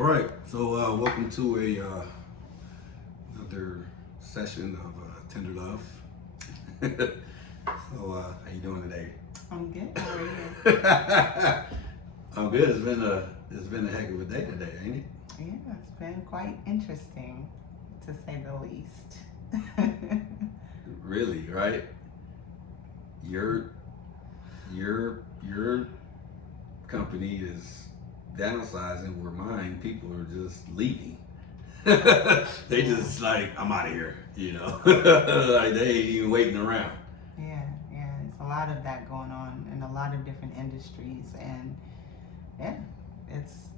All right, so welcome to another session of Tender Love. So, how you doing today? I'm good. How are you? I'm good. It's been a heck of a day today, ain't it? Yeah, it's been quite interesting, to say the least. Really, right? Your your company is downsizing, where mine people are just leaving. They just like, I'm out of here, like they ain't even waiting around. Yeah, it's a lot of that going on in a lot of different industries, and yeah,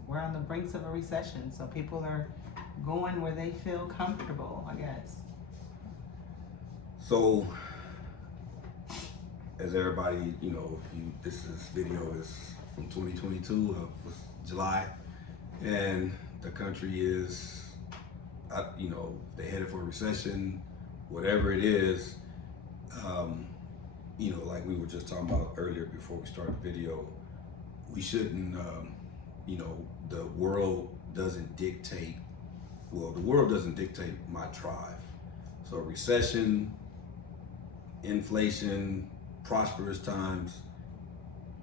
we're on the brinks of a recession, so people are going where they feel comfortable, I guess. So, as everybody, this video is from 2022 of July, and the country is, they headed for a recession, whatever it is. Like we were just talking about earlier before we started the video, we shouldn't, the world doesn't dictate. Well, the world doesn't dictate my drive. So recession, inflation, prosperous times,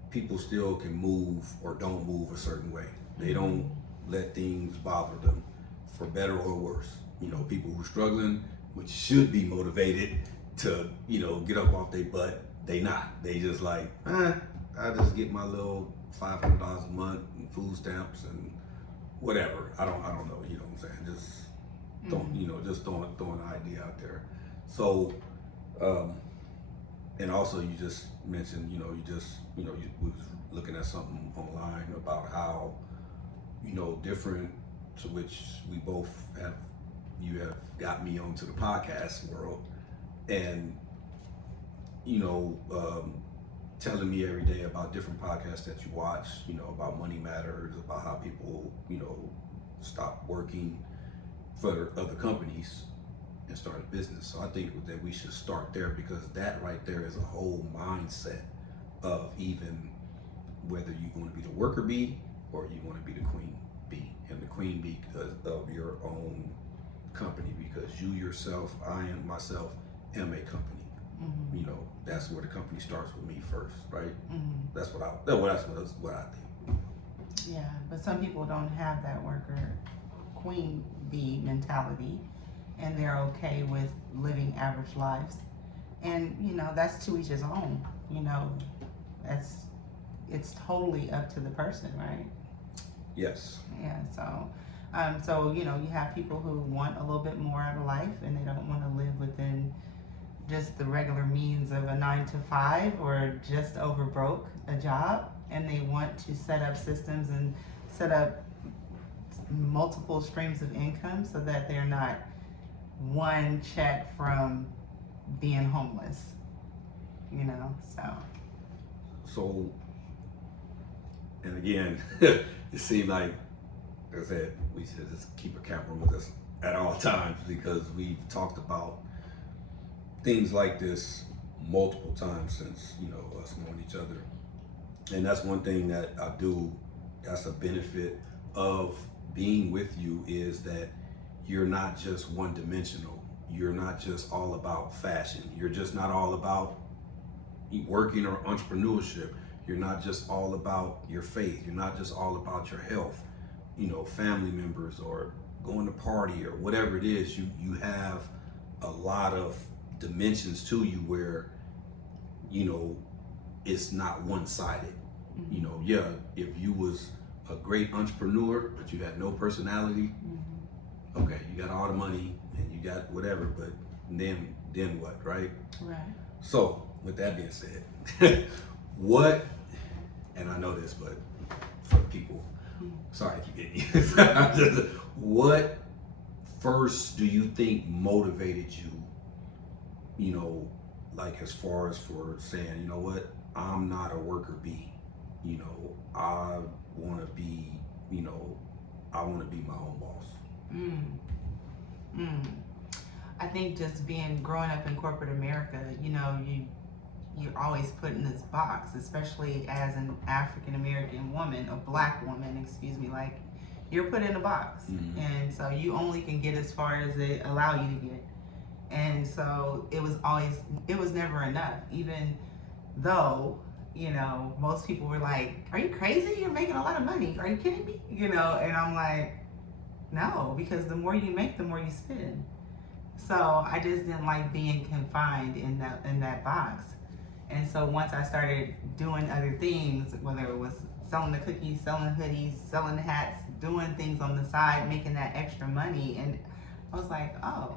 people still can move or don't move a certain way. They don't let things bother them, for better or worse. People who are struggling, which should be motivated to, get up off their butt, they not. They just like, I just get my little $500 a month and food stamps and whatever. I don't know. You know what I'm saying? Just don't, just throwing an idea out there. So, and also you just mentioned, you was looking at something online about how, different, to which we both have, you have got me onto the podcast world, and, telling me every day about different podcasts that you watch, about Money Matters, about how people, stop working for other companies and start a business. So I think that we should start there, because that right there is a whole mindset of even whether you want to be the worker bee or you want to be the queen bee, and the queen bee because of your own company, because you yourself, myself am a company. That's where the company starts with me first, right? That's what I think. Yeah, but some people don't have that worker queen bee mentality, and they're okay with living average lives. And that's to each his own. That's it's totally up to the person, right? Yes. Yeah. So you have people who want a little bit more out of life, and they don't want to live within just the regular means of a 9 to 5 or just over broke a job, and they want to set up systems and set up multiple streams of income so that they're not one check from being homeless, So, and again, it seemed like I said, we should just keep a camera with us at all times, because we've talked about things like this multiple times since, us knowing each other. And that's one thing that I do, that's a benefit of being with you, is that you're not just one dimensional. You're not just all about fashion. You're just not all about working or entrepreneurship. You're not just all about your faith. You're not just all about your health, family members, or going to party, or whatever it is. You have a lot of dimensions to you where, it's not one-sided. Yeah, if you was a great entrepreneur, but you had no personality, okay, you got all the money and you got whatever, but then what, right? Right. So, with that being said, what, and I know this, but for people, sorry I keep getting you. What first do you think motivated you, like as far as for saying, you know what, I'm not a worker bee. I want to be, I want to be my own boss. I think just growing up in corporate America, you're always put in this box, especially as an African American woman, a black woman, excuse me, like you're put in a box. Mhm. And so you only can get as far as they allow you to get. And so it was never enough. Even though, most people were like, "Are you crazy? You're making a lot of money. Are you kidding me?" And I'm like, no, because the more you make, the more you spend. So I just didn't like being confined in that box. And so once I started doing other things, whether it was selling the cookies, selling hoodies, selling hats, doing things on the side, making that extra money, and I was like, oh,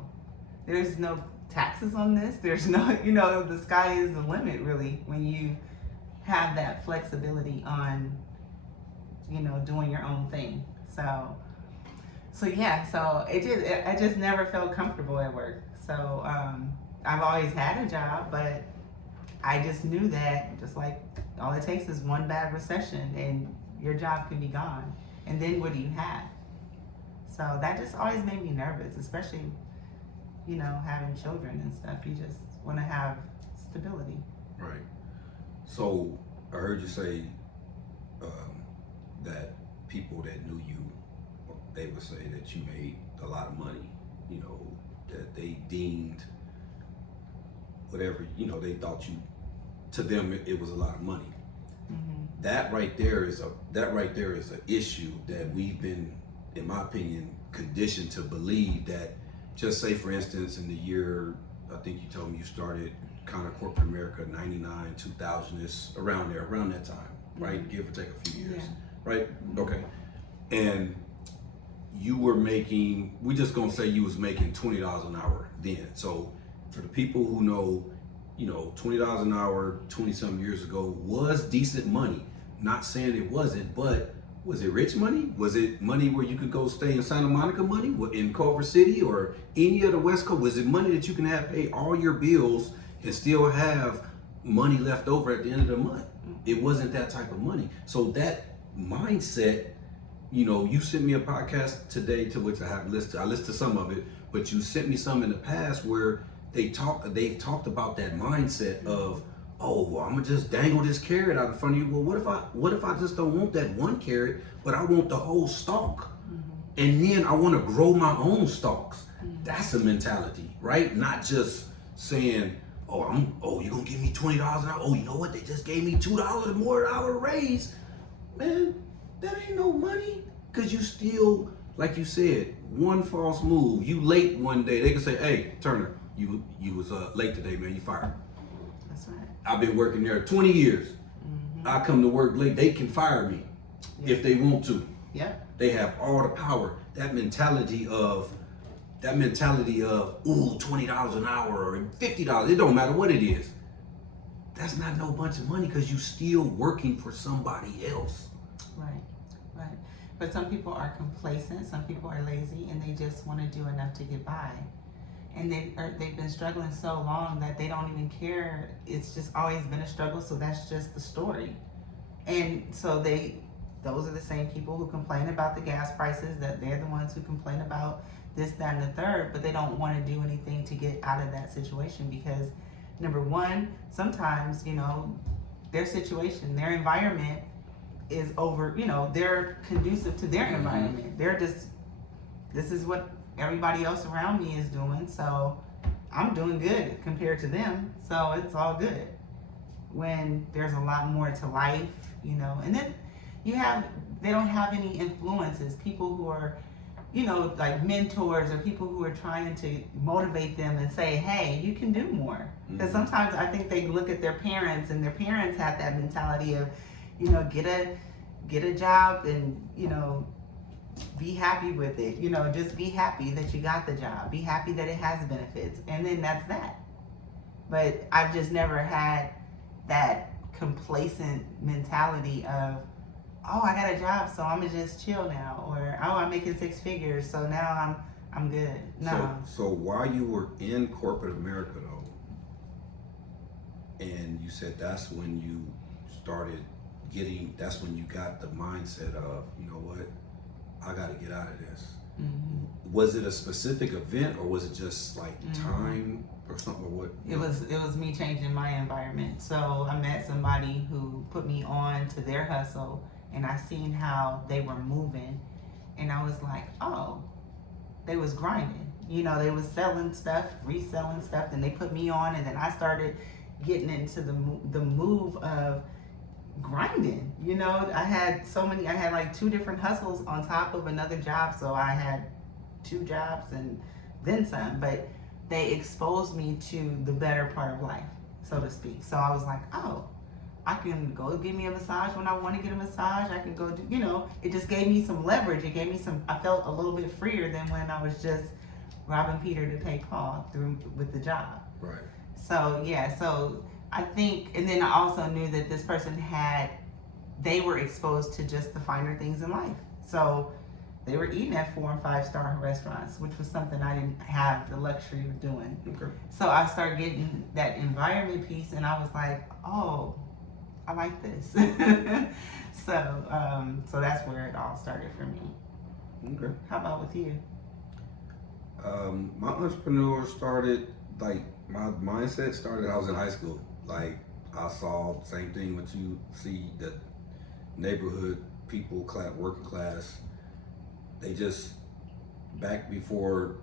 there's no taxes on this. There's no, the sky is the limit really when you have that flexibility on, doing your own thing. So yeah, so I just never felt comfortable at work. So I've always had a job, but I just knew that just like all it takes is one bad recession and your job could be gone. And then what do you have? So that just always made me nervous, especially, having children and stuff. You just want to have stability. Right. So I heard you say that people that knew you, they would say that you made a lot of money, that they deemed whatever, they thought you, to them, it was a lot of money. Mm-hmm. That right there is an issue that we've been, in my opinion, conditioned to believe that. Just say, for instance, in the year, I think you told me you started kind of corporate America, 99, 2000-ish, around that time, right? Mm-hmm. Give or take a few years, Yeah. right? Okay. And you were making, we just gonna say you was making $20 an hour then. So for the people who know, $20 an hour 20 some years ago was decent money. Not saying it wasn't, but was it rich money? Was it money where you could go stay in Santa Monica money in Culver City or any of the West Coast? Was it money that you can pay all your bills and still have money left over at the end of the month? It wasn't that type of money. So that mindset, you sent me a podcast today to which I have listened to. I listened to some of it, but you sent me some in the past where they've talked about that mindset of, oh, well, I'm gonna just dangle this carrot out in front of you. Well, what if I just don't want that one carrot, but I want the whole stalk? Mm-hmm. And then I want to grow my own stalks. Mm-hmm. That's a mentality, right? Not just saying, oh, you're gonna give me $20 an hour. Oh, you know what? They just gave me $2 more an hour raise. Man, that ain't no money. Cause you still, like you said, one false move. You late one day, they can say, hey, Turner, you was late today, man. You fired. That's right. I've been working there 20 years. Mm-hmm. I come to work late, they can fire me if they want to. Yeah. They have all the power. That mentality of, ooh, $20 an hour or $50, it don't matter what it is. That's not no bunch of money because you still working for somebody else. Right. But some people are complacent, some people are lazy, and they just want to do enough to get by. And they've been struggling so long that they don't even care. It's just always been a struggle, so that's just the story. And so those are the same people who complain about the gas prices, that they're the ones who complain about this, that, and the third, but they don't want to do anything to get out of that situation because, number one, sometimes, their situation, their environment is over, they're conducive to their environment. They're just, this is what everybody else around me is doing, so I'm doing good compared to them, so it's all good. When there's a lot more to life, and then they don't have any influences, people who are, like mentors or people who are trying to motivate them and say, hey, you can do more. Because sometimes I think they look at their parents and their parents have that mentality of, get a job and, be happy with it. Just be happy that you got the job. Be happy that it has benefits. And then that's that. But I've just never had that complacent mentality of, oh, I got a job, so I'm gonna just chill now. Or, oh, I'm making 6 figures, so now I'm good. No. So while you were in corporate America though, and you said that's when you started that's when you got the mindset of, you know what, I gotta get out of this. Mm-hmm. Was it a specific event or was it just like time or something, or what? It was me changing my environment. So I met somebody who put me on to their hustle, and I seen how they were moving, and I was like, oh, they was grinding. You know, they was selling stuff, reselling stuff, and they put me on, and then I started getting into the move of grinding. You know, I had like 2 different hustles on top of another job, so I had 2 jobs and then some, but they exposed me to the better part of life, so to speak. So I was like, oh, I can go give me a massage when I want to get a massage. I can go do, you know, it just gave me some leverage. It gave me I felt a little bit freer than when I was just robbing Peter to pay Paul with the job. Right. So yeah, so I think, and then I also knew that this person they were exposed to just the finer things in life. So they were eating at 4 and 5 star restaurants, which was something I didn't have the luxury of doing. Okay. So I started getting that environment piece, and I was like, oh, I like this. So that's where it all started for me. Okay. How about with you? My entrepreneur started, like, my mindset started, I was in high school. Like, I saw the same thing what you see, that neighborhood people, working class, they just, back before,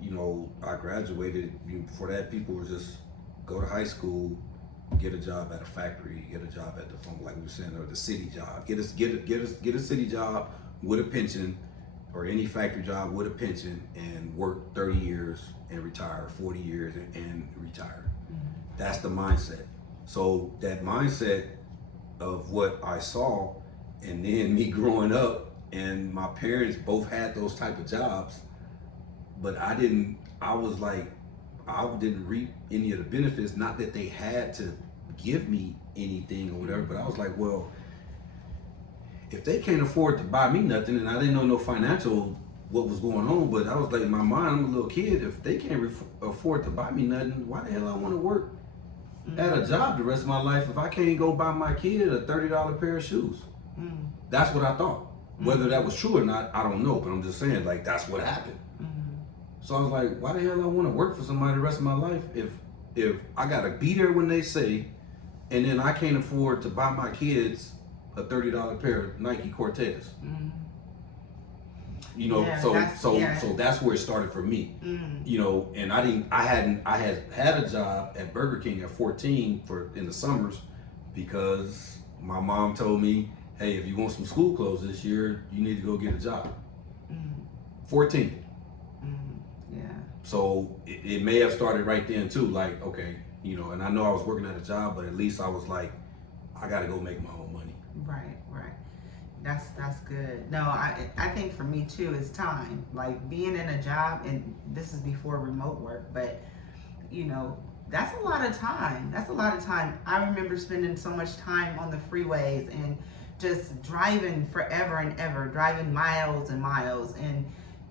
you know, I graduated, before that, people were just go to high school, get a job at a factory, get a job at the phone, like we were saying, or the city job, get a city job with a pension, or any factory job with a pension, and work 30 years and retire, 40 years and retire. Mm-hmm. That's the mindset. So that mindset of what I saw, and then me growing up, and my parents both had those type of jobs, but I didn't reap any of the benefits. Not that they had to give me anything or whatever, but I was like, well, if they can't afford to buy me nothing, and I didn't know no financial what was going on, but I was like, in my mind, I'm a little kid, if they can't afford to buy me nothing, why the hell I want to work at a job the rest of my life if I can't go buy my kid a $30 pair of shoes? Mm-hmm. That's what I thought. Whether that was true or not, I don't know, but I'm just saying, like, that's what happened. Mm-hmm. So I was like, why the hell I want to work for somebody the rest of my life if I gotta be there when they say, and then I can't afford to buy my kids a $30 pair of Nike Cortez. Mm-hmm. You know, Yeah, so that's where it started for me. Mm-hmm. You know, and I had a job at Burger King at 14 in the summers, because my mom told me, hey, if you want some school clothes this year, you need to go get a job. Mm-hmm. 14. Mm-hmm. Yeah. So it may have started right then too, like, okay, you know, and I know I was working at a job, but at least I was like, I gotta go make my own money. Right. That's good. No, I think for me too, it's time. Like, being in a job, and this is before remote work, but you know, that's a lot of time. I remember spending so much time on the freeways and just driving forever and ever, driving miles and miles, and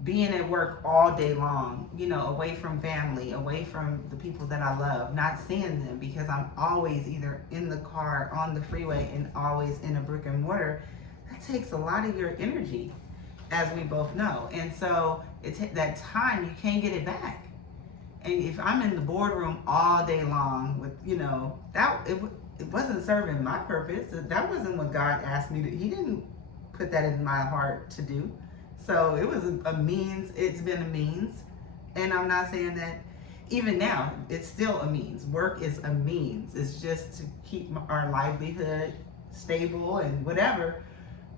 being at work all day long, you know, away from family, away from the people that I love, not seeing them, because I'm always either in the car, on the freeway, and always in a brick and mortar. That takes a lot of your energy, as we both know. And so that time, you can't get it back. And if I'm in the boardroom all day long with, you know, it wasn't serving my purpose. That wasn't what God asked me to. He didn't put that in my heart to do. So it was a means. It's been a means. And I'm not saying that, even now, it's still a means. Work is a means. It's just to keep our livelihood stable and whatever.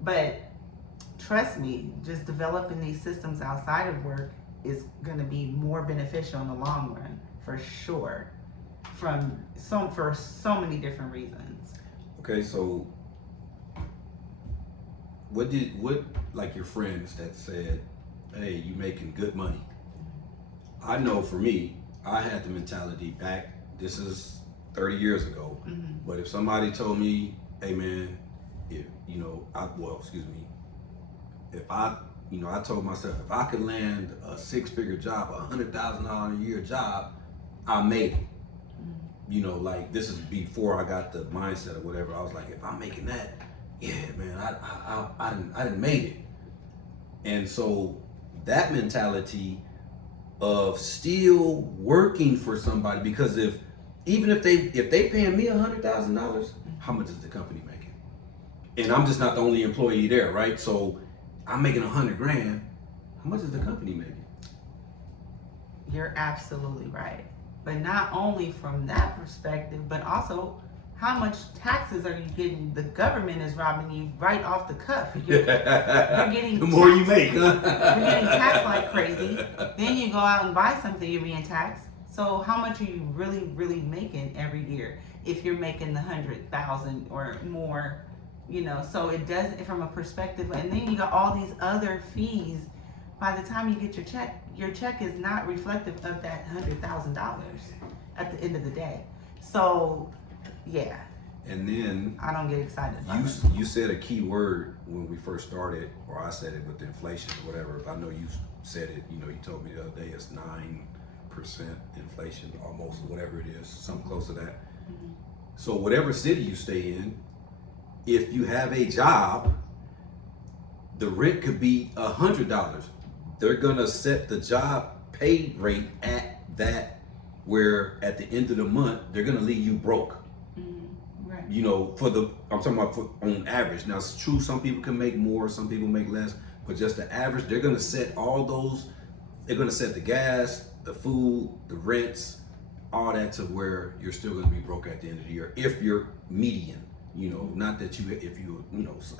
But trust me, just developing these systems outside of work is going to be more beneficial in the long run, for sure. For so many different reasons. Okay, so what like your friends that said, hey, you making good money? I know for me, I had the mentality back, this is 30 years ago, Mm-hmm. but if somebody told me, hey man, I told myself, if I could land a 6-figure job, $100,000 a year job, I made it. You know, like, this is before I got the mindset or whatever. I was like, if I'm making that, yeah, man, I done made it. And so that mentality of still working for somebody, because even if they paying me $100,000, how much is the company making? And I'm just not the only employee there, right? So I'm making 100 grand. How much is the company making? You're absolutely right. But not only from that perspective, but also how much taxes are you getting? The government is robbing you right off the cuff. You're getting the more you taxed. make, huh? You're getting taxed like crazy. Then you go out and buy something, you're being taxed. So how much are you really, really making every year? If you're making the 100,000 or more, you know, so it does from a perspective. And then you got all these other fees. By the time you get your check is not reflective of that $100,000 at the end of the day. So, yeah. And then I don't get excited about it. you said a key word when we first started, or I said it with the inflation or whatever. I know you said it. You know, you told me the other day it's 9% inflation, almost whatever it is, something close to that. Mhm. So whatever city you stay in, if you have a job, the rent could be $100. They're gonna set the job pay rate at that, where at the end of the month they're gonna leave you broke. Right. You know, I'm talking about on average. Now it's true, some people can make more, some people make less, but just the average, they're gonna set all those. They're gonna set the gas, the food, the rents, all that to where you're still gonna be broke at the end of the year if you're median. You know, not that if you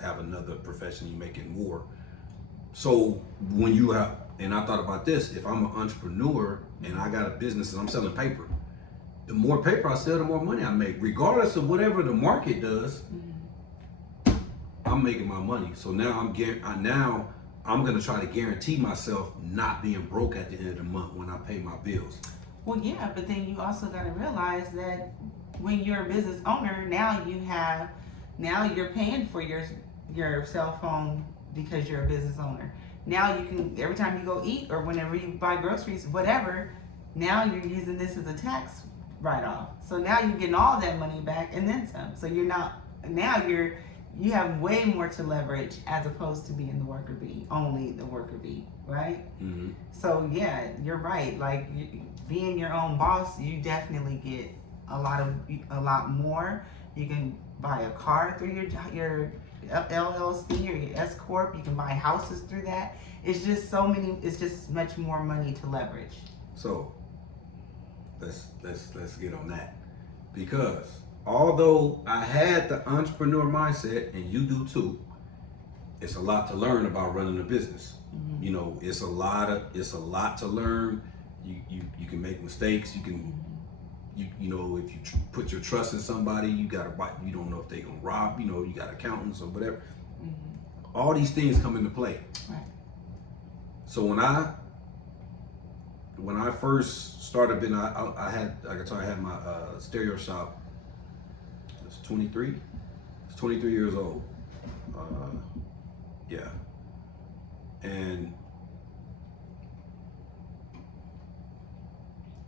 have another profession you're making more. So when you have, and I thought about this, if I'm an entrepreneur and I got a business and I'm selling paper, the more paper I sell, the more money I make, regardless of whatever the market does. I'm making my money. So now I'm gonna try to guarantee myself not being broke at the end of the month when I pay my bills. Well, yeah, but then you also got to realize that when you're a business owner, now you're paying for your cell phone because you're a business owner. Now you can, every time you go eat or whenever you buy groceries, whatever, now you're using this as a tax write-off. So now you're getting all that money back and then some. So you have way more to leverage as opposed to being the worker bee, only the worker bee, right? Mm-hmm. So yeah, you're right. Like being your own boss, you definitely get a lot more. You can buy a car through your LLC or your S corp. You can buy houses through that. It's just it's just much more money to leverage. So let's get on that, because although I had the entrepreneur mindset, and you do too, it's a lot to learn about running a business. Mm-hmm. You know, it's a lot to learn. You can make mistakes. You can, you know, if you put your trust in somebody, you don't know if they're gonna rob. You know, you got accountants or whatever. Mm-hmm. All these things come into play. Right. So when I first started, I had my stereo shop. I was 23. I was 23 years old. Yeah. And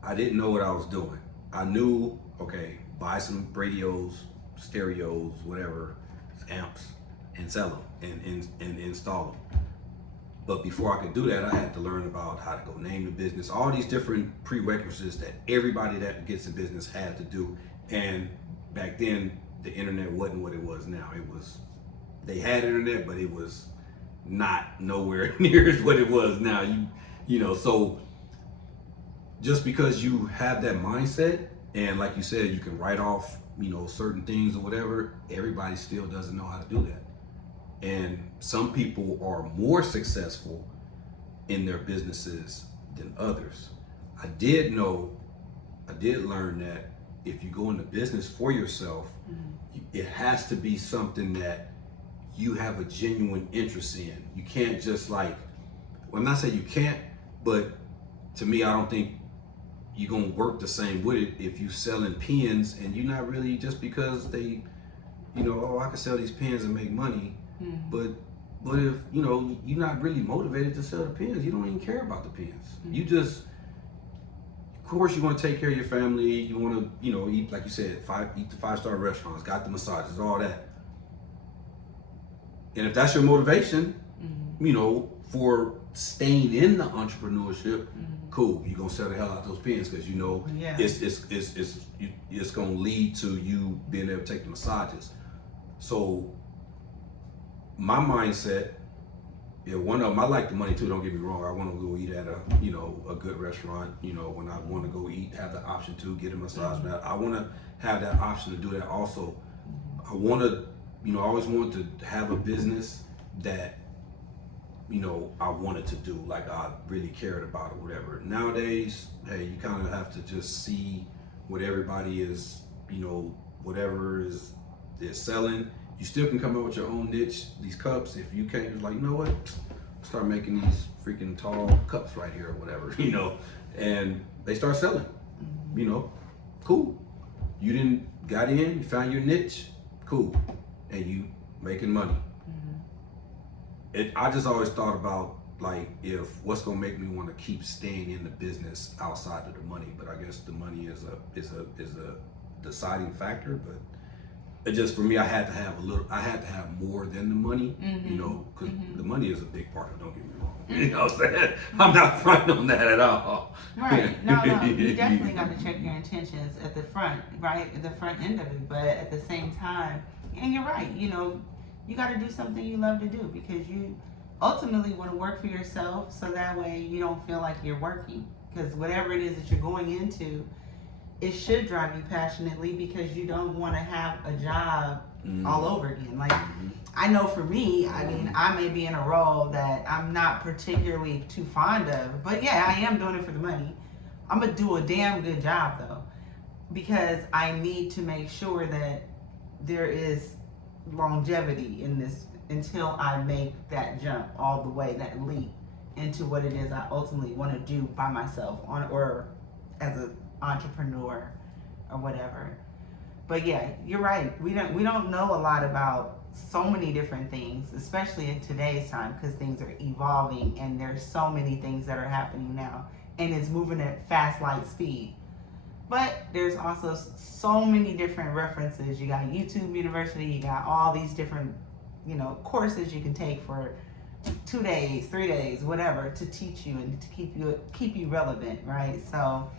I didn't know what I was doing. I knew, okay, buy some radios, stereos, whatever, amps, and sell them and install them. But before I could do that, I had to learn about how to go name the business, all these different prerequisites that everybody that gets in business had to do. And back then, the internet wasn't what it was now. They had internet, but it was not nowhere near what it was now. You know, so just because you have that mindset, and like you said, you can write off, you know, certain things or whatever, everybody still doesn't know how to do that. And some people are more successful in their businesses than others. I did learn that if you go into business for yourself, it has to be something that you have a genuine interest in. You can't just well, I'm not saying you can't, but to me, I don't think you're gonna work the same with it if you selling pens and you're not really, just because they, you know, oh, I can sell these pens and make money. But if, you know, you're not really motivated to sell the pens, you don't even care about the pens. You just, of course, you want to take care of your family. You want to, you know, eat, like you said, eat the 5-star restaurants, got the massages, all that. And if that's your motivation, you know, for staying in the entrepreneurship, cool. You're gonna sell the hell out those pens because you know it's gonna lead to you being able to take the massages. So my mindset Yeah, one of them, I like the money too, don't get me wrong. I want to go eat at a good restaurant, when I want to go eat, have the option to get a massage. But I want to have that option to do that also. I want to, I always wanted to have a business that, I wanted to do, like I really cared about or whatever. Nowadays, hey, you kind of have to just see what everybody is, whatever is they're selling. You still can come up with your own niche. These cups, if you can't, it's like, you know what? Start making these freaking tall cups right here or whatever, and they start selling. Cool. You didn't got in, you found your niche, cool, and you making money. I just always thought about like if what's gonna make me want to keep staying in the business outside of the money, but I guess the money is a deciding factor. But it just for me, I had to have more than the money, because the money is a big part of it. Don't get me wrong. You know what I'm saying? I'm not fronting on that at all. Right. No, you definitely got to check your intentions at the front, right? At the front end of it. But at the same time, and you're right, you got to do something you love to do, because you ultimately want to work for yourself, so that way you don't feel like you're working. Because whatever it is that you're going into, it should drive you passionately, because you don't want to have a job all over again. Like, I know for me, I mean, I may be in a role that I'm not particularly too fond of, but yeah, I am doing it for the money. I'm gonna do a damn good job though, because I need to make sure that there is longevity in this until I make that jump all the way, that leap into what it is I ultimately want to do by myself or as an entrepreneur or whatever. But yeah, you're right. We don't know a lot about so many different things, especially in today's time, because things are evolving and there's so many things that are happening now, and it's moving at fast light speed. But there's also so many different references. You got YouTube University, you got all these different, courses you can take for 2 days, 3 days, whatever, to teach you and to keep you relevant, right? So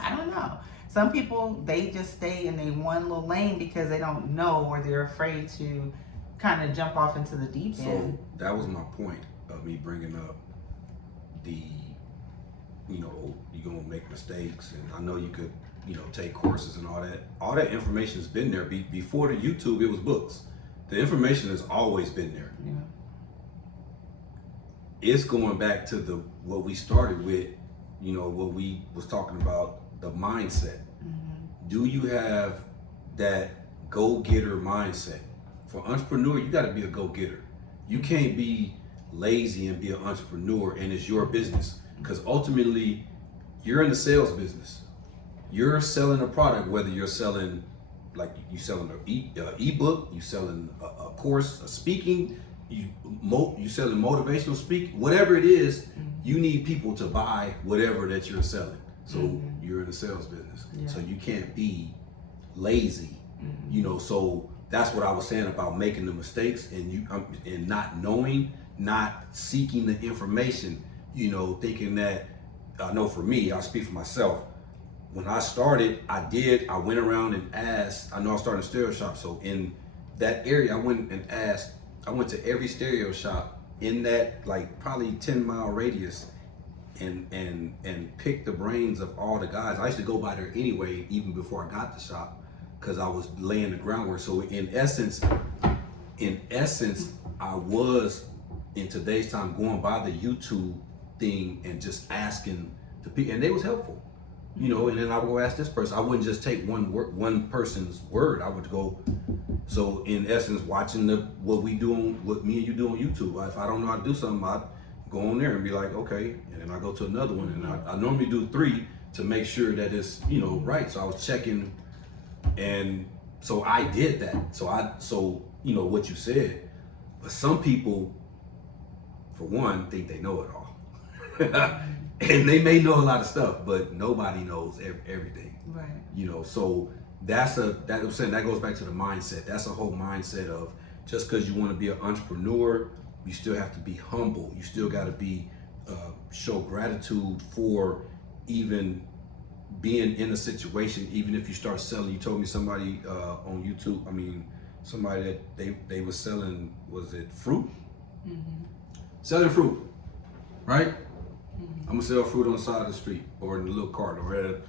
I don't know. Some people, they just stay in a one little lane because they don't know, or they're afraid to kind of jump off into the deep end. So that was my point of me bringing up the, you're gonna make mistakes, and I know you could, take courses and all that. All that information has been there. Before the YouTube, it was books. The information has always been there. Yeah. It's going back to what we started with, what we was talking about, the mindset. Do you have that go-getter mindset? For entrepreneur, you got to be a go-getter. You can't be lazy and be an entrepreneur and it's your business, because ultimately you're in the sales business. You're selling a product, whether you're selling, like you selling an ebook, you selling a course, a speaking, you selling motivational speak, whatever it is, you need people to buy whatever that you're selling. So you're in the sales business. Yeah. So you can't be lazy, so that's what I was saying about making the mistakes and not knowing, not seeking the information, thinking that, I know for me, I'll speak for myself. When I started, I went around and asked. I know I started a stereo shop, so in that area, I went to every stereo shop in that like probably 10-mile radius and picked the brains of all the guys. I used to go by there anyway, even before I got the shop, because I was laying the groundwork. So in essence, I was in today's time going by the YouTube thing and just asking the people, and they was helpful. And then I would go ask this person. I wouldn't just take one person's word. I would go. So in essence, watching what me and you do on YouTube. If I don't know how to do something, I go on there and be like, okay, and then I go to another one, and I normally do 3 to make sure that it's right. So I was checking, and so I did that. So what you said, but some people, for one, think they know it all. And they may know a lot of stuff, but nobody knows everything. Right. So I'm saying that goes back to the mindset. That's a whole mindset of, just because you want to be an entrepreneur, you still have to be humble. You still got to show gratitude for even being in a situation. Even if you start selling, you told me somebody on YouTube. Somebody that they were selling, was it fruit? selling fruit, right? Mm-hmm. I'm gonna sell fruit on the side of the street or in the little cart or at a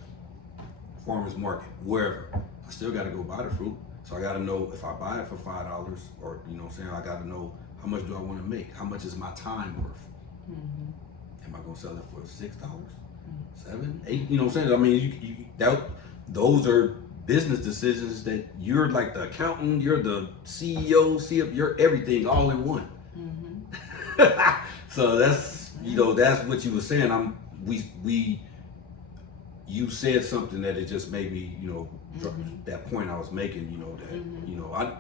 farmer's market, wherever. I still gotta go buy the fruit. So I gotta know if I buy it for $5 or, you know what I'm saying, I gotta know how much do I wanna make? How much is my time worth? Mm-hmm. Am I gonna sell it for $6, $7, $8? You know what I'm saying? I mean, those are business decisions that you're like the accountant, you're the CEO, CFO, you're everything all in one. Mm-hmm. So that's, you know, that's what you were saying. You said something that it just made me, you know, that point I was making, you know, that, you know, and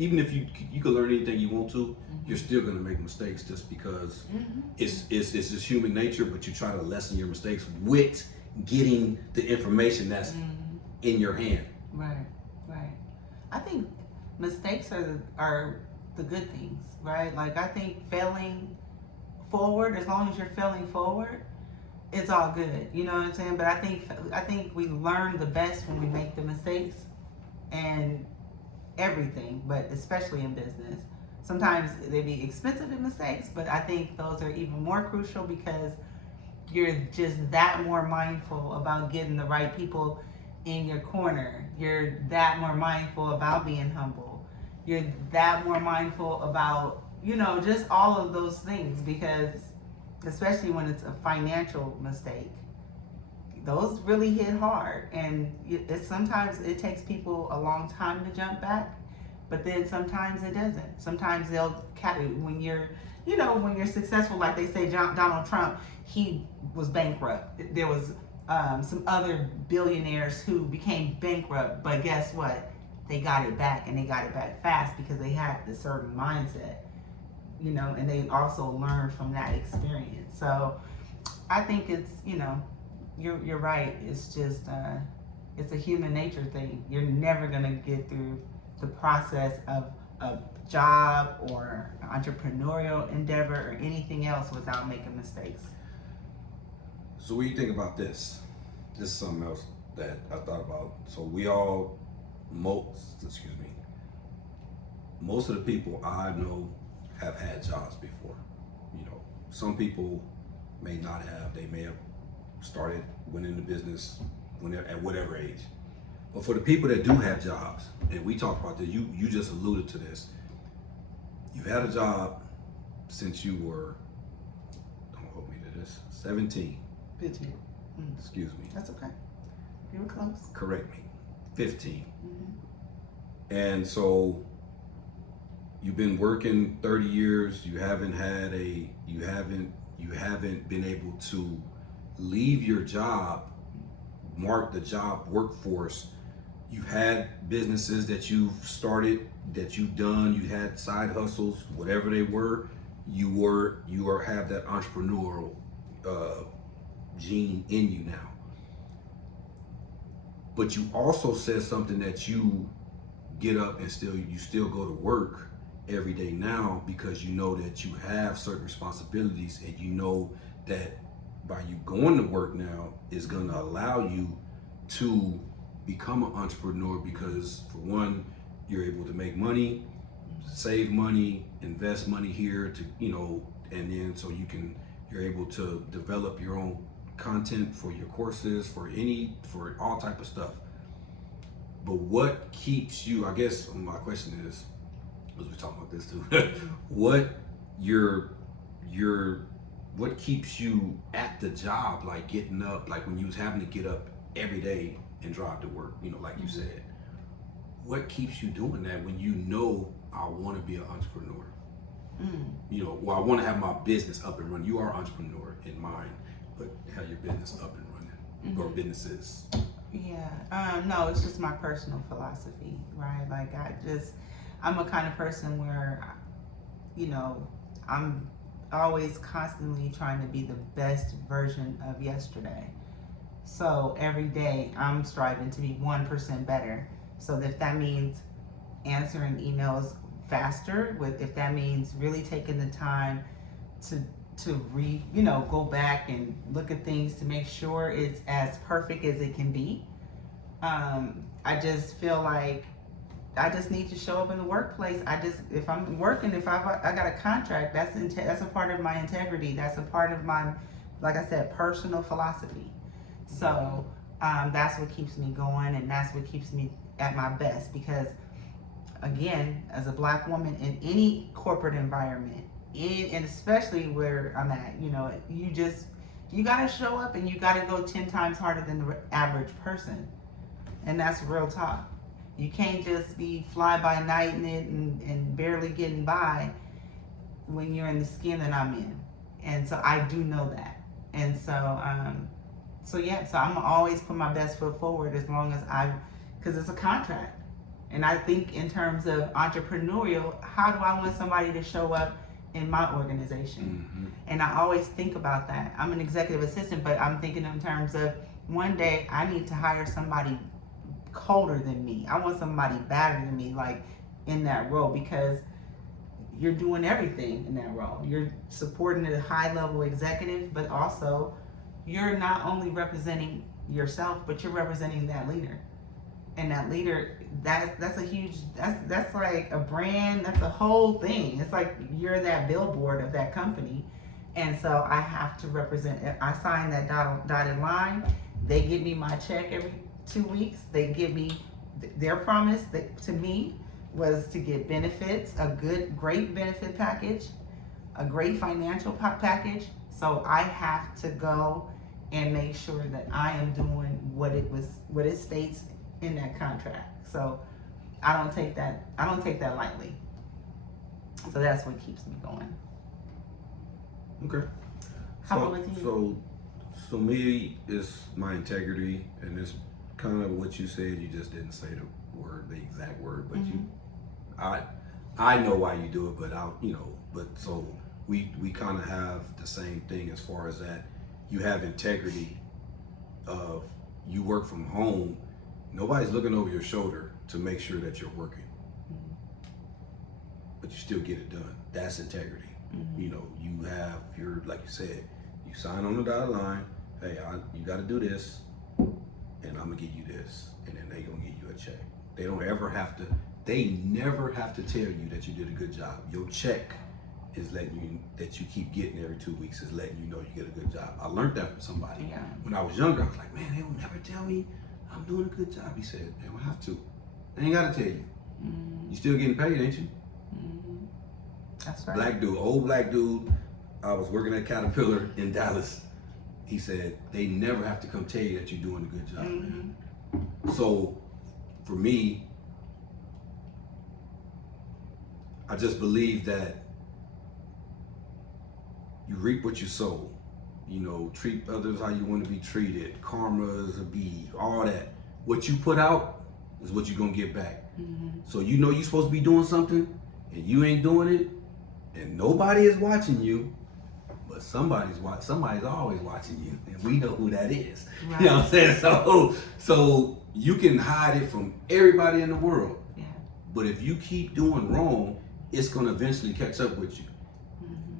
even if you can learn anything you want to, you're still gonna make mistakes just because it's just human nature, but you try to lessen your mistakes with getting the information that's in your hand. Right, right. I think mistakes are the good things, right? Like I think failing forward, as long as you're failing forward, it's all good. You know what I'm saying? But I think we learn the best when we make the mistakes and everything, but especially in business. Sometimes they be expensive mistakes, but I think those are even more crucial because you're just that more mindful about getting the right people in your corner. You're that more mindful about being humble. You're that more mindful about, you know, just all of those things because especially when it's a financial mistake, those really hit hard, and sometimes it takes people a long time to jump back, but then sometimes it doesn't. Sometimes they'll when you're, you know, when you're successful, like they say, Donald Trump, he was bankrupt. There was some other billionaires who became bankrupt, but guess what? They got it back, and they got it back fast because they had this certain mindset, you know, and they also learned from that experience. So I think it's, you know, you're right. It's just it's a human nature thing. You're never gonna get through the process of a job or entrepreneurial endeavor or anything else without making mistakes. So what do you think about this? This is something else that I thought about. So most of the people I know have had jobs before. You know, some people may not have. They may have started, went into business when they're at whatever age. But for the people that do have jobs, and we talked about this, you just alluded to this. You've had a job since you were, don't hold me to this, 17. 15. Excuse me. That's okay. You were close. Correct me. 15. And so you've been working 30 years. You haven't been able to leave your job, mark the job workforce. You've had businesses that you've started, that you've done. You had side hustles, whatever they were. You have that entrepreneurial gene in you now. But you also said something that you get up and you still go to work every day now because you know that you have certain responsibilities, and you know that by you going to work now is going to allow you to become an entrepreneur because, for one, you're able to make money, save money, invest money here to, you know, and then so you're able to develop your own content for your courses, for all type of stuff. But what keeps you, I guess my question is, because we're talking about this too, what keeps you at the job, like getting up, like when you was having to get up every day and drive to work, you know, like you said, what keeps you doing that when you know I want to be an entrepreneur? You know, well, I want to have my business up and running. You are an entrepreneur in mind, but have your business up and running, or businesses. Yeah, no, it's just my personal philosophy, right? Like I'm a kind of person where, you know, I'm always constantly trying to be the best version of yesterday. So every day I'm striving to be 1% better. So if that means answering emails faster, if that means really taking the time to go back and look at things to make sure it's as perfect as it can be. I just feel like I just need to show up in the workplace. If I'm working, if I got a contract, that's a part of my integrity. That's a part of my, like I said, personal philosophy. So that's what keeps me going, and that's what keeps me at my best. Because again, as a Black woman in any corporate environment, and especially where I'm at, you got to show up, and you got to go 10 times harder than the average person, and that's real talk. You can't just be fly by night in it and barely getting by when you're in the skin that I'm in. And so I do know that. And so I'm always put my best foot forward as long as because it's a contract. And I think in terms of entrepreneurial, how do I want somebody to show up in my organization? Mm-hmm. And I always think about that. I'm an executive assistant, but I'm thinking in terms of one day I need to hire somebody colder than me. I want somebody better than me, like in that role, because you're doing everything in that role. You're supporting a high level executive, but also you're not only representing yourself, but you're representing that leader. And that leader, that's a huge, that's like a brand, that's a whole thing. It's like you're that billboard of that company. And so I have to represent, I sign that dotted line. They give me my check every 2 weeks. They give me their promise to me was to get benefits, great benefit package, a great financial package. So I have to go and make sure that I am doing what it states in that contract. So I don't take that lightly. So that's what keeps me going. Okay. How about with you? So me, it's my integrity, and it's kind of what you said. You just didn't say the exact word, but I know why you do it, but so we kind of have the same thing as far as that. You have integrity of, you work from home. Nobody's looking over your shoulder to make sure that you're working, but you still get it done. That's integrity. You're like you said, you sign on the dotted line. Hey, you got to do this, and I'm gonna give you this, and then they gonna give you a check. They never have to tell you that you did a good job. Your check is letting you, that you keep getting every 2 weeks, is letting you know you get a good job. I learned that from somebody. Yeah. When I was younger, I was like, man, they will never tell me I'm doing a good job. He said, they don't have to. They ain't gotta tell you. You still getting paid, ain't you? That's right. Black dude, old black dude. I was working at Caterpillar in Dallas. He said, they never have to come tell you that you're doing a good job, man. So for me, I just believe that you reap what you sow. Treat others how you want to be treated. Karma is a bee, all that. What you put out is what you're gonna get back. So you're supposed to be doing something, and you ain't doing it, and nobody is watching you, but somebody's always watching you, and we know who that is. Right. You know what I'm saying? So you can hide it from everybody in the world. Yeah. But if you keep doing wrong, it's gonna eventually catch up with you.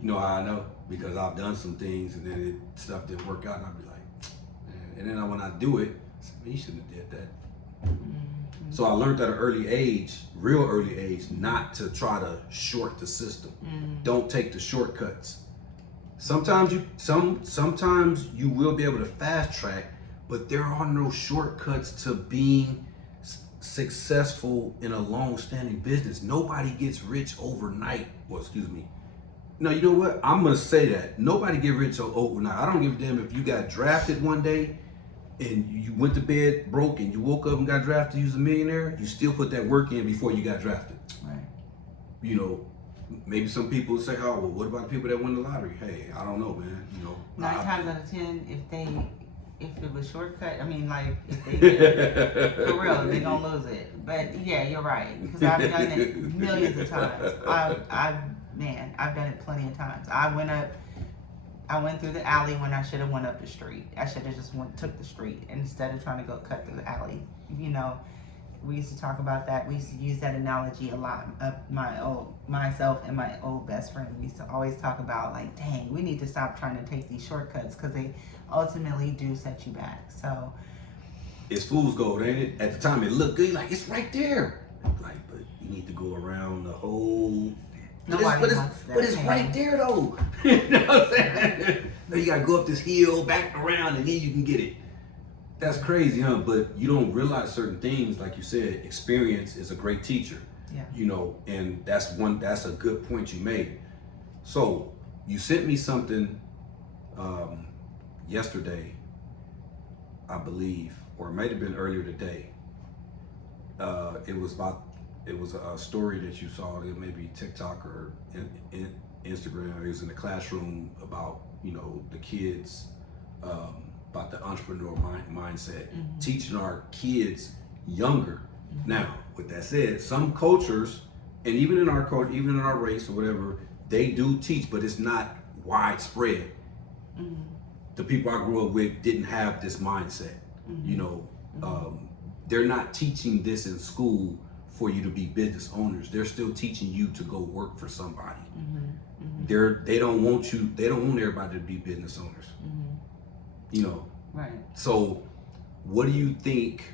You know how I know? Because I've done some things, and then stuff didn't work out, and I'll be like, man. And then when I do it, I say, man, you shouldn't have did that. So I learned at an early age, real early age, not to try to short the system. Don't take the shortcuts. Sometimes you will be able to fast track, but there are no shortcuts to being successful in a long-standing business. Nobody gets rich overnight. Well, excuse me. No, you know what? I'm gonna say that nobody get rich overnight. I don't give a damn if you got drafted one day and you went to bed broke and you woke up and got drafted, you was a millionaire. You still put that work in before you got drafted. Right. Maybe some people say, "Oh, well, what about the people that win the lottery?" Hey, I don't know, man. 9 times out of 10, if it was shortcut, if they for real, they gonna lose it. But yeah, you're right, because I've done it millions of times. I've done it plenty of times. I went through the alley when I should have went up the street. I should have just took the street instead of trying to go cut through the alley. We used to talk about that. We used to use that analogy a lot. Myself and my old best friend, we used to always talk about, like, dang, we need to stop trying to take these shortcuts because they ultimately do set you back. So it's fool's gold, ain't it? At the time, it looked good. Like, it's right there. Like, but you need to go around the whole. Nobody wants that But it's pain. right there though. You know what I'm saying? No, you gotta go up this hill, back around, and then you can get it. That's crazy, huh? But you don't realize certain things, like you said. Experience is a great teacher. Yeah. You know, and that's a good point you made. So you sent me something yesterday, I believe, or it might have been earlier today. It was a story that you saw, maybe TikTok or in Instagram. It was in the classroom about, you know, the kids, about the entrepreneur mindset, teaching our kids younger. Now, with that said, some cultures, and even in our culture, even in our race or whatever, they do teach, but it's not widespread. The people I grew up with didn't have this mindset. You know, they're not teaching this in school for you to be business owners. They're still teaching you to go work for somebody. They don't want everybody to be business owners. You know. Right. So, what do you think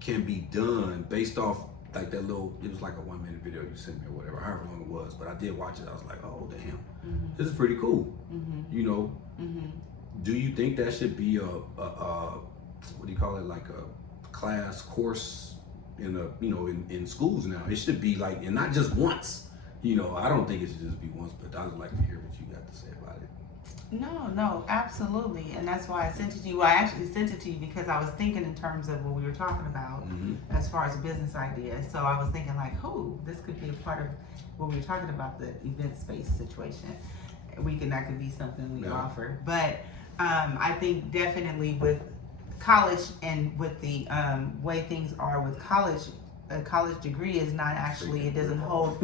can be done based off like that little? It was like a 1 minute video you sent me or whatever, however long it was. But I did watch it. I was like, oh damn, this is pretty cool. You know. Do you think that should be a what do you call it, like a class course in schools now? It should be like, and not just once. You know, I don't think it should just be once, but I would like to hear what you got to say about it. No, absolutely, and that's why I sent it to you. I actually sent it to you because I was thinking in terms of what we were talking about as far as a business idea. So I was thinking like, this could be a part of what we were talking about, the event space situation. That could be something we offer. But I think definitely with college and with the way things are with college, a college degree is not actually, it doesn't hold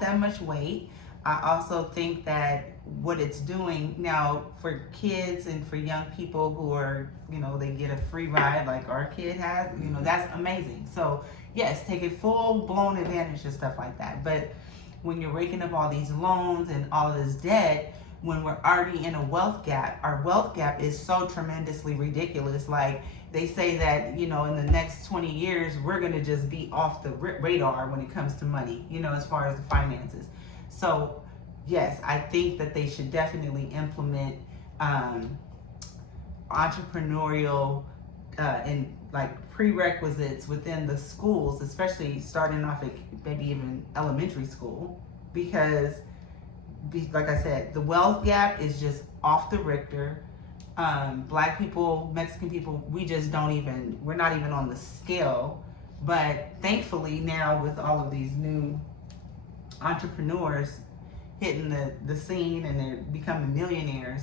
that much weight. I also think that what it's doing now for kids and for young people who are, you know, they get a free ride like our kid has, you know, that's amazing. So yes, take a full blown advantage of stuff like that. But when you're raking up all these loans and all of this debt, when we're already in a wealth gap, our wealth gap is so tremendously ridiculous. Like they say that, you know, in the next 20 years, we're going to just be off the radar when it comes to money, you know, as far as the finances. So yes, I think that they should definitely implement entrepreneurial and like prerequisites within the schools, especially starting off at maybe even elementary school, because like I said, the wealth gap is just off the Richter. Black people, Mexican people, we're not even on the scale. But thankfully now with all of these new entrepreneurs hitting the scene and they're becoming millionaires,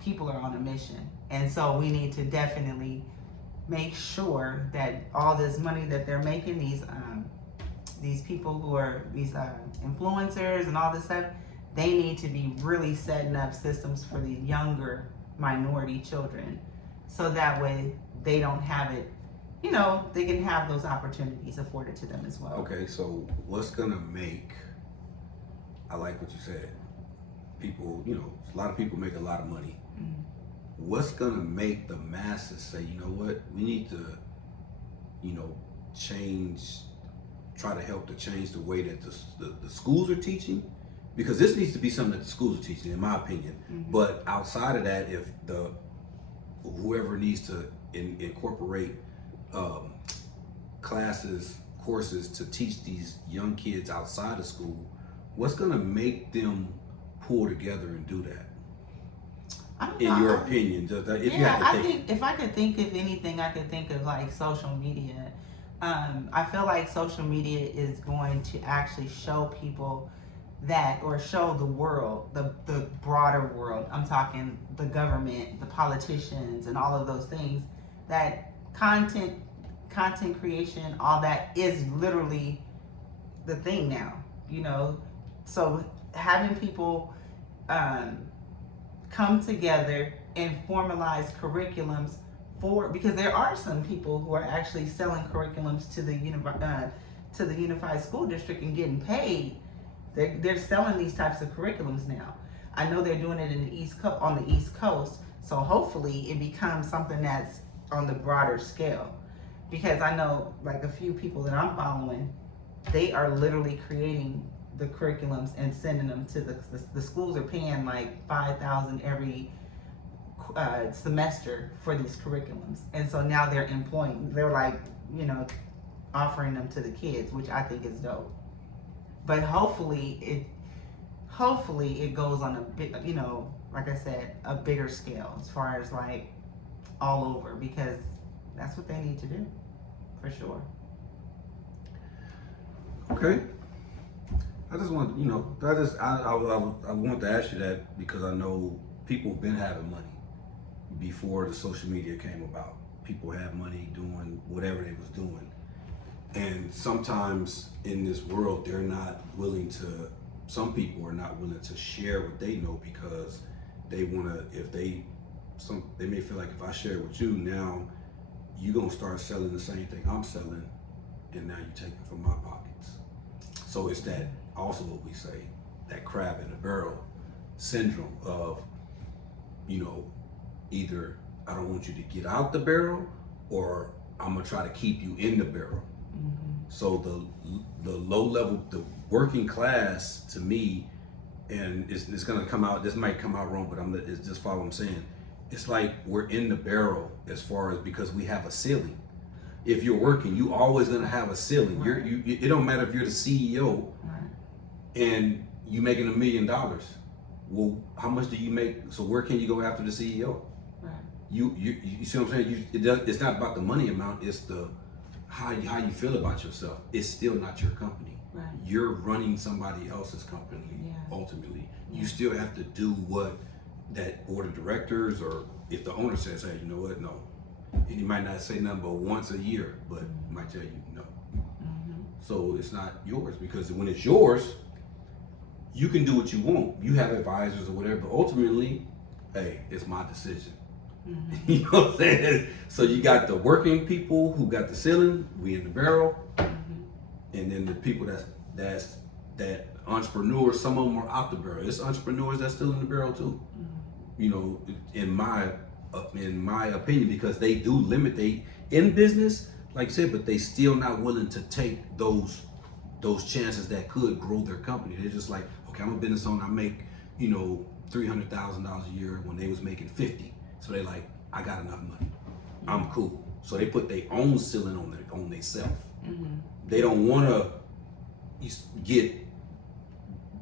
people are on a mission. And so we need to definitely make sure that all this money that they're making, these people who are these influencers and all this stuff, they need to be really setting up systems for the younger minority children, so that way they don't have it, you know, they can have those opportunities afforded to them as well. Okay, so what's gonna make, I like what you said, people, you know, a lot of people make a lot of money. What's gonna make the masses say, you know what, we need to, you know, try to help to change the way that the schools are teaching? Because this needs to be something that the schools are teaching, in my opinion. But outside of that, if whoever needs to incorporate courses to teach these young kids outside of school, what's gonna make them pull together and do that? In your opinion, if I could think of anything, I could think of like social media. I feel like social media is going to actually show people that, or show the world, the broader world, I'm talking the government, the politicians, and all of those things, that content creation, all that is literally the thing now, you know. So having people come together and formalize curriculums because there are some people who are actually selling curriculums to the unified school district and getting paid. They're selling these types of curriculums now. I know they're doing it on the East Coast, so hopefully it becomes something that's on the broader scale. because I know like a few people that I'm following, they are literally creating the curriculums and sending them to the schools are paying like $5,000 every semester for these curriculums, and so now they're like, you know, offering them to the kids, which I think is dope. But hopefully it goes on a bit, you know, like I said, a bigger scale as far as like all over, because that's what they need to do for sure. Okay. I just want, you know, I want to ask you that because I know people have been having money before the social media came about. People had money doing whatever they was doing. And sometimes in this world, they're not willing to, some people are not willing to share what they know because they want to, they may feel like if I share with you now, you're going to start selling the same thing I'm selling, and now you're taking from my pockets. So it's that, also what we say, that crab in the barrel syndrome of, you know, either I don't want you to get out the barrel or I'm gonna try to keep you in the barrel. Mm-hmm. So the low level, the working class to me, and it's gonna come out, this might come out wrong, but it's just follow what I'm saying. It's like we're in the barrel as far as because we have a ceiling. If you're working, you always gonna have a ceiling. Right. It don't matter if you're the CEO, Right. and you making $1 million. Well, how much do you make? So where can you go after the CEO? Right. You see what I'm saying? It's not about the money amount. It's the how you feel about yourself. It's still not your company. Right. You're running somebody else's company. Yeah. Ultimately, Yeah. you still have to do what that board of directors, or if the owner says, "Hey, you know what? No," and he might not say nothing but once a year, but might tell you no. Mm-hmm. So it's not yours, because when it's yours, you can do what you want. You have advisors or whatever, but ultimately, hey, it's my decision. Mm-hmm. You know what I'm saying? So you got the working people who got the ceiling, we in the barrel, Mm-hmm. and then the people that entrepreneurs, some of them are out the barrel. It's entrepreneurs that's still in the barrel too. Mm-hmm. You know, in my opinion, because they do limit in business, like I said, but they still not willing to take those chances that could grow their company. They're just like, okay, I'm a business owner. I make, you know, $300,000 a year when they was making 50. So they like, I got enough money. I'm cool. So they put their own ceiling on themselves. Mm-hmm. They don't want to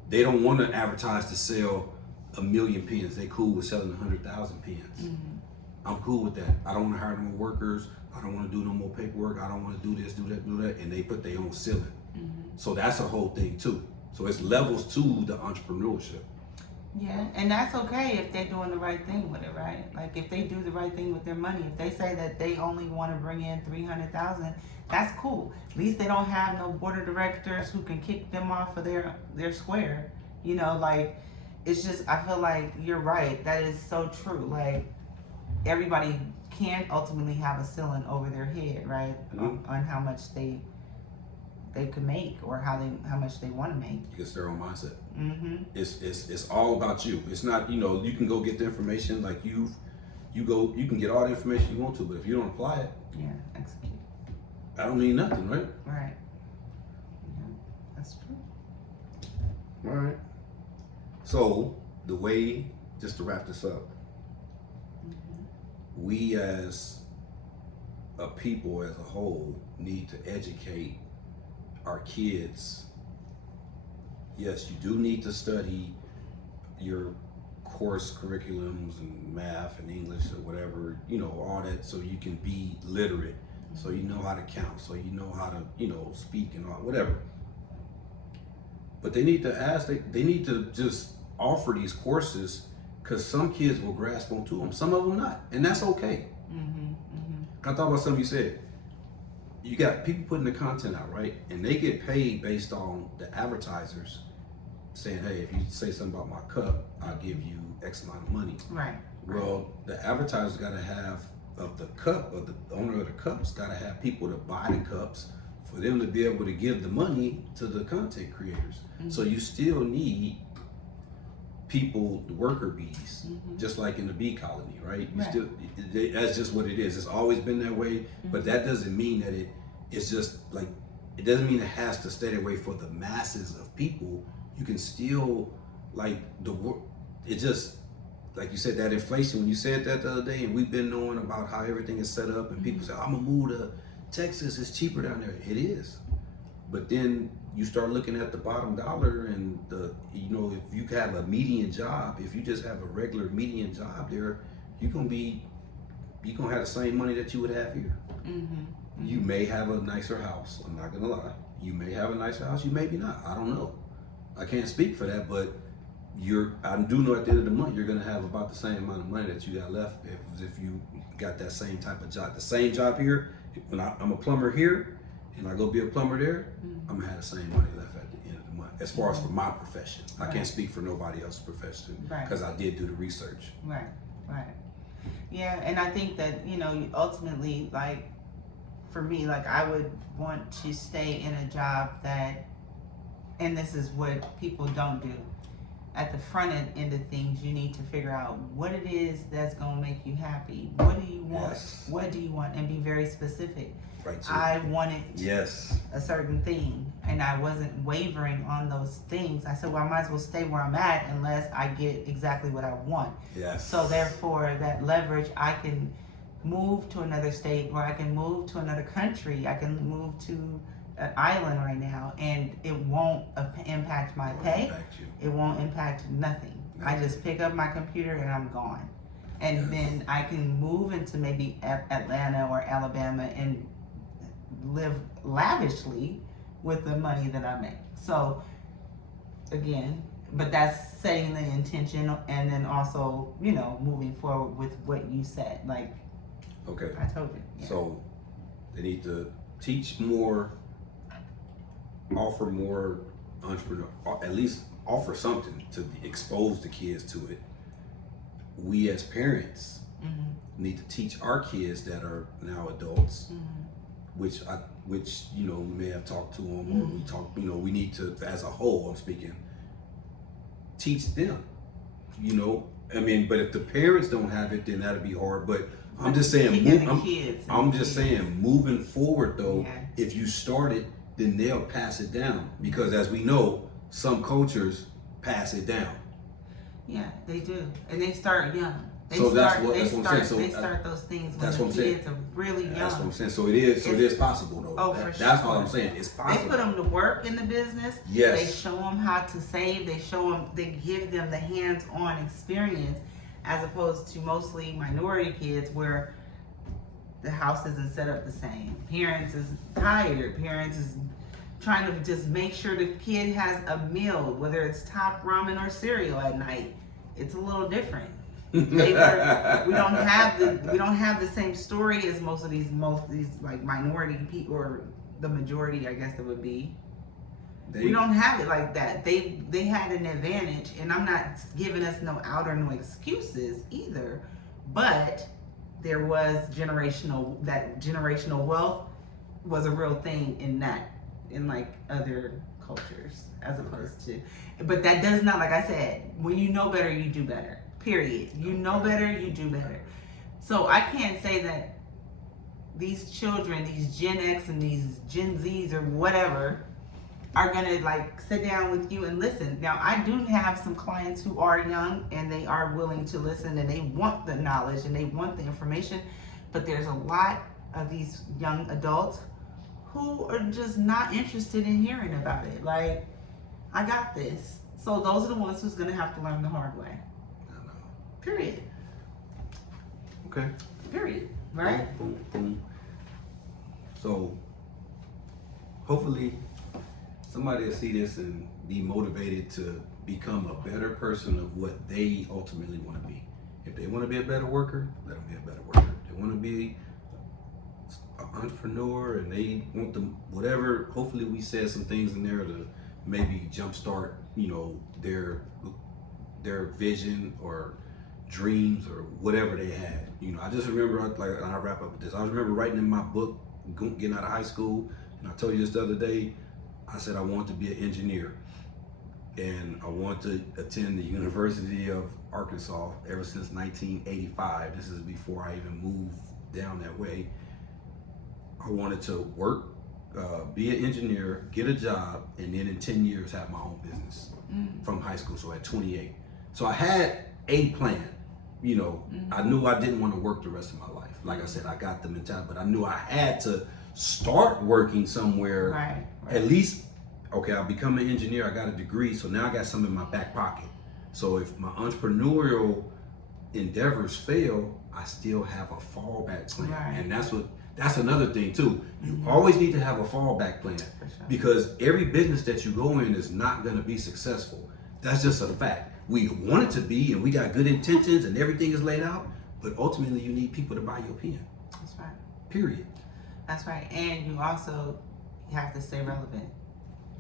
they don't want to advertise to sell 1 million pens. They cool with selling 100,000 pens. Mm-hmm. I'm cool with that. I don't want to hire no more workers. I don't want to do no more paperwork. I don't want to do this, do that, do that. And they put their own ceiling. Mm-hmm. So that's a whole thing too. So it's levels to the entrepreneurship. Yeah, and that's okay if they're doing the right thing with it, right? Like if they do the right thing with their money, if they say that they only want to bring in 300,000, that's cool. At least they don't have no board of directors who can kick them off of their square. You know, like it's just, I feel like you're right. That is so true. Like everybody can ultimately have a ceiling over their head, right? Mm-hmm. On how much they could make or how much they want to make. It's their own mindset. Mm-hmm. It's all about you. It's not, you know, you can go get the information like you can get all the information you want to, but if you don't apply it, Yeah, execute. I don't mean nothing, right? Right. Yeah, that's true. All right. So the way, just to wrap this up, Mm-hmm. we as a people as a whole need to educate our kids. Yes, you do need to study your course curriculums and math and English or whatever, you know, all that, so you can be literate, so you know how to count, so you know how to, you know, speak and all, whatever. But they need to ask, they need to just offer these courses, because some kids will grasp onto them, some of them not, and that's okay. Mm-hmm. Mm-hmm. I thought about something you said. You got people putting the content out, right? And they get paid based on the advertisers saying, hey, if you say something about my cup, I'll give you X amount of money. Right. Well, the advertiser's got to have, of the cup, or the owner of the cups, got to have people to buy the cups for them to be able to give the money to the content creators. Mm-hmm. So you still need people, the worker bees, just like in the bee colony, right? You Right. still, that's just what it is. It's always been that way, but that doesn't mean that it's just like, it doesn't mean it has to stay that way for the masses of people. You can still, like, it just, like you said, that inflation, when you said that the other day, and we've been knowing about how everything is set up, and people say, I'm gonna move to Texas, it's cheaper down there. It is. But then you start looking at the bottom dollar, and if you have a median job, if you just have a regular median job there, you're gonna have the same money that you would have here. You may have a nicer house. I'm not gonna lie. You may have a nicer house. You maybe not. I don't know. I can't speak for that, but I do know at the end of the month you're gonna have about the same amount of money that you got left if you got that same type of job. The same job here. When I'm a plumber here, and I go be a plumber there, I'm gonna have the same money left at the end of the month. As far as for my profession, I can't speak for nobody else's profession because I did do the research. Right. Yeah, and I think that ultimately, like for me, like I would want to stay in a job that, and this is what people don't do. At the front end of things, you need to figure out what it is that's gonna make you happy. What do you want? Yes. What do you want? And be very specific. Right. I wanted Yes. a certain thing, and I wasn't wavering on those things. I said, well, I might as well stay where I'm at unless I get exactly what I want. Yes. So therefore, that leverage, I can move to another state, or I can move to another country. I can move to an island right now, and it won't impact my pay. It won't impact nothing. I just pick up my computer and I'm gone. And then I can move into maybe Atlanta or Alabama and live lavishly with the money that I make. So again, but that's setting the intention, and then also, moving forward with what you said. Like, okay, I told you. Yeah. So they need to teach more, offer more entrepreneur, or at least offer something to expose the kids to it. We as parents need to teach our kids that are now adults, which we may have talked to them, or we talk. We need to, as a whole, I'm speaking, teach them. But if the parents don't have it, then that'll be hard. But I'm just saying, moving forward though, if you start it, then they'll pass it down, because as we know, some cultures pass it down. Yeah, they do, and they start young. They start those things when that's the what I'm kids saying. are really young. That's what I'm saying. So it is possible though. Oh, for That's sure. all I'm saying. It's possible. They put them to work in the business. Yes. They show them how to save. They give them the hands-on experience, as opposed to mostly minority kids where the house isn't set up the same. Parents is tired. Parents is trying to just make sure the kid has a meal, whether it's top ramen or cereal at night. It's a little different. We don't have the same story as most of these like minority people, or the majority, I guess it would be. We don't have it like that. They had an advantage, and I'm not giving us no out or no excuses either, but there was generational wealth was a real thing in like other cultures, as opposed to, but that does not, like I said, when you know better, you do better. Period. You know better, you do better. So I can't say that these children, these Gen X and these Gen Zs or whatever, are gonna like sit down with you and listen. Now, I do have some clients who are young and they are willing to listen, and they want the knowledge and they want the information, but there's a lot of these young adults who are just not interested in hearing about it. Like, I got this. So those are the ones who's gonna have to learn the hard way. Period. Okay. Period. Right? Boom, boom, boom. So hopefully somebody will see this and be motivated to become a better person of what they ultimately want to be. If they want to be a better worker, let them be a better worker. If they want to be an entrepreneur and they want them, whatever, hopefully we said some things in there to maybe jumpstart, their vision or dreams or whatever they had. I just remember, and I'll wrap up with this. I remember writing in my book, getting out of high school, and I told you this the other day, I said I wanted to be an engineer. and I wanted to attend the University of Arkansas ever since 1985. This is before I even moved down that way. I wanted to work, be an engineer, get a job, and then in 10 years have my own business from high school, so at 28. So I had a plan. You know, I knew I didn't want to work the rest of my life. Like I said, I got the mentality, but I knew I had to start working somewhere. Right. At least, okay, I'll become an engineer, I got a degree, so now I got something in my back pocket. So if my entrepreneurial endeavors fail, I still have a fallback plan. Right. And that's another thing too. You always need to have a fallback plan, For sure. because every business that you go in is not going to be successful. That's just a fact. We want it to be, and we got good intentions, and everything is laid out, but ultimately you need people to buy your pen. That's right. Period. That's right. And you also have to stay relevant.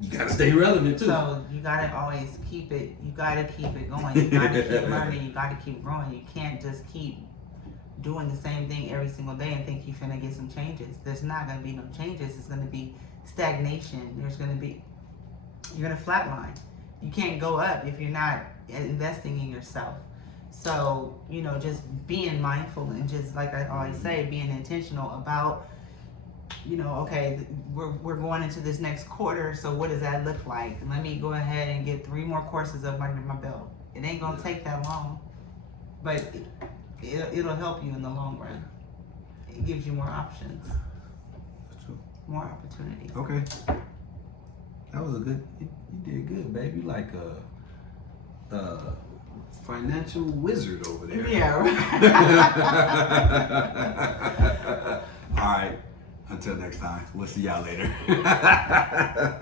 You got to stay relevant too. So you gotta always keep it. You gotta keep it going. You gotta keep learning. You gotta keep growing. You can't just keep doing the same thing every single day and think you're gonna get some changes. There's not gonna be no changes. It's gonna be stagnation. You're gonna flatline. You can't go up if you're not investing in yourself. So, you know, just being mindful and just, like I always say, being intentional about, you know, okay, we're going into this next quarter, so what does that look like? Let me go ahead and get 3 more courses up under my belt. It ain't gonna take that long, but it'll help you in the long run. It gives you more options, more opportunities. Okay. That was a good, you did good, baby. Like a financial wizard over there. Yeah. All right. Until next time. We'll see y'all later.